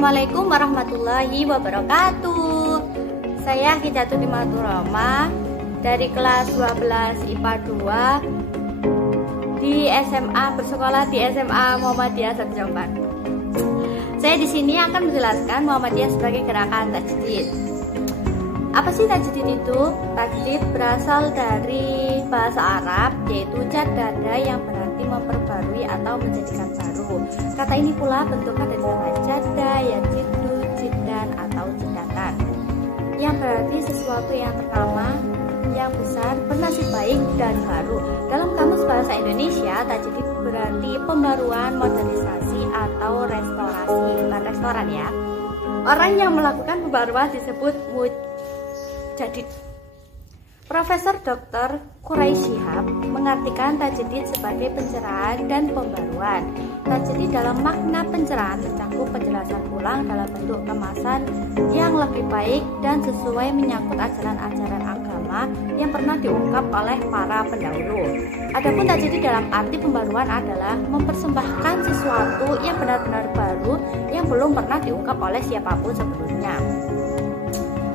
Assalamualaikum warahmatullahi wabarakatuh. Saya Hidayatul Himatul Rahmah dari kelas 12 IPA 2 di SMA, bersekolah di SMA Muhammadiyah 1 Jombang. Saya di sini akan menjelaskan Muhammadiyah sebagai gerakan tajdid. Apa sih tajdid itu? Tajdid berasal dari bahasa Arab, yaitu jaddada yang berarti memperbarui atau menjadikan baru. Kata ini pula bentuknya dari kata jadda, yajidu, jiddan atau jiddatan, yang berarti sesuatu yang pertama, yang besar, bernasib baik dan baru. Dalam kamus bahasa Indonesia, tajdid berarti pembaruan, modernisasi atau restorasi, bukan restoran ya. Orang yang melakukan pembaruan disebut mujaddid. Profesor Dr. Quraisy Shihab mengartikan tajdid sebagai pencerahan dan pembaruan. Tajdid dalam makna pencerahan mencakup penjelasan ulang dalam bentuk kemasan yang lebih baik dan sesuai menyangkut ajaran-ajaran agama yang pernah diungkap oleh para pendahulu. Adapun tajdid dalam arti pembaruan adalah mempersembahkan sesuatu yang benar-benar baru yang belum pernah diungkap oleh siapapun sebelumnya.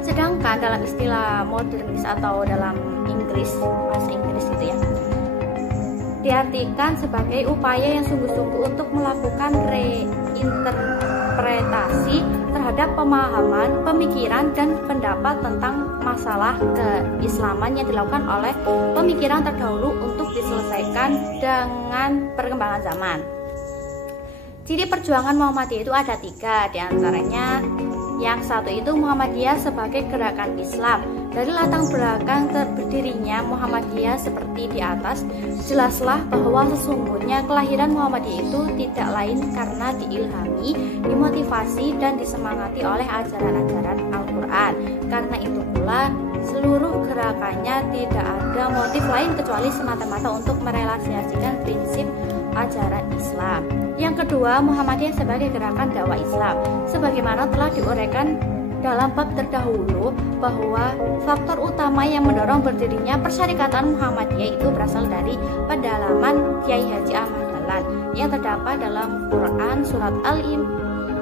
Sedangkan dalam istilah modernis atau dalam bahasa Inggris gitu ya, diartikan sebagai upaya yang sungguh-sungguh untuk melakukan reinterpretasi terhadap pemahaman, pemikiran, dan pendapat tentang masalah keislaman yang dilakukan oleh pemikiran terdahulu untuk diselesaikan dengan perkembangan zaman. Ciri perjuangan Muhammadiyah itu ada 3, diantaranya yang satu itu Muhammadiyah sebagai gerakan Islam. Dari latar belakang berdirinya Muhammadiyah seperti di atas, jelaslah bahwa sesungguhnya kelahiran Muhammadiyah itu tidak lain karena diilhami, dimotivasi, dan disemangati oleh ajaran-ajaran Al-Quran. Karena itu pula seluruh gerakannya tidak ada motif lain kecuali semata-mata untuk merealisasikan prinsip ajaran Islam. Yang kedua, Muhammadiyah sebagai gerakan dakwah Islam. Sebagaimana telah diuraikan dalam bab terdahulu bahwa faktor utama yang mendorong berdirinya Persyarikatan Muhammadiyah itu berasal dari pendalaman Kiai Haji Ahmad Dahlan yang terdapat dalam Quran surat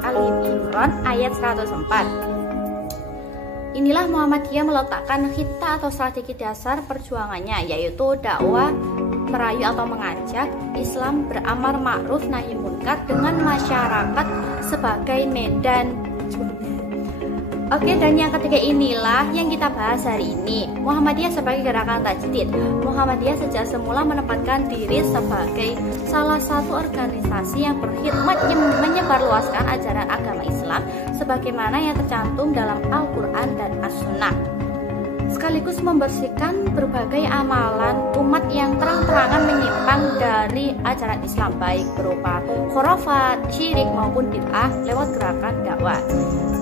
Al-Imran ayat 104. Inilah Muhammadiyah meletakkan khitah atau strategi dasar perjuangannya, yaitu dakwah, merayu atau mengajak Islam, beramar ma'ruf nahi munkar dengan masyarakat sebagai medan. Oke, dan yang ketiga inilah yang kita bahas hari ini, Muhammadiyah sebagai gerakan tajdid. Muhammadiyah sejak semula menempatkan diri sebagai salah satu organisasi yang berkhidmat menyebarluaskan ajaran agama Islam sebagaimana yang tercantum dalam Al-Quran dan As-Sunnah, sekaligus membersihkan berbagai amalan umat yang terang-terangan menyimpang dari ajaran Islam, baik berupa khurafat, syirik maupun bid'ah lewat gerakan dakwah.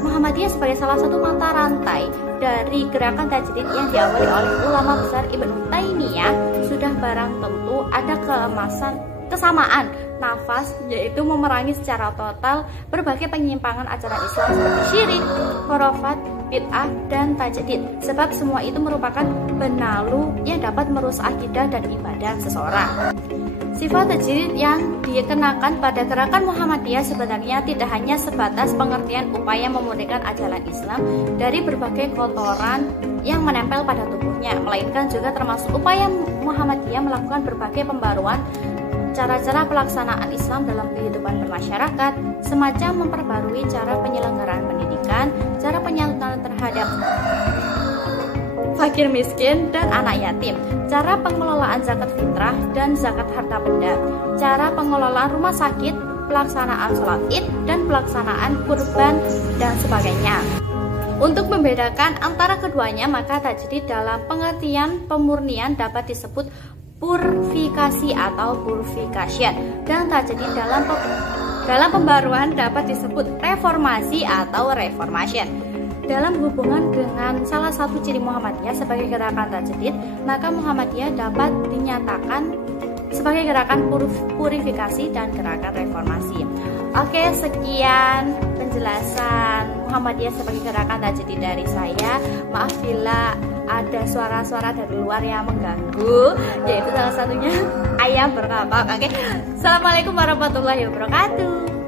Muhammadiyah sebagai salah satu mata rantai dari gerakan tajdid yang diawali oleh ulama besar Ibnu Taimiyah sudah barang tentu ada kesamaan nafas, yaitu memerangi secara total berbagai penyimpangan ajaran Islam seperti syirik, khurafat, bid'ah, dan tajdid. Sebab semua itu merupakan benalu yang dapat merusak akidah dan ibadah seseorang. Sifat tajdid yang dikenakan pada gerakan Muhammadiyah sebenarnya tidak hanya sebatas pengertian upaya memurnikan ajaran Islam dari berbagai kotoran yang menempel pada tubuhnya, melainkan juga termasuk upaya Muhammadiyah melakukan berbagai pembaruan cara-cara pelaksanaan Islam dalam kehidupan bermasyarakat, semacam memperbarui cara penyelenggaraan pendidikan, cara penyaluran terhadap fakir miskin dan anak yatim, cara pengelolaan zakat fitrah dan zakat harta benda, cara pengelolaan rumah sakit, pelaksanaan sholat id dan pelaksanaan kurban dan sebagainya. Untuk membedakan antara keduanya, maka tajdid dalam pengertian pemurnian dapat disebut purifikasi atau purification, dan tajdid dalam pembaruan dapat disebut reformasi atau reformation. Dalam hubungan dengan salah satu ciri Muhammadiyah sebagai gerakan tajdid, maka Muhammadiyah dapat dinyatakan sebagai gerakan purifikasi dan gerakan reformasi. Oke, sekian penjelasan Muhammadiyah sebagai gerakan tajdid dari saya. Maaf bila ada suara-suara dari luar yang mengganggu, yaitu salah satunya ayam berkabak. Oke, assalamualaikum warahmatullahi wabarakatuh.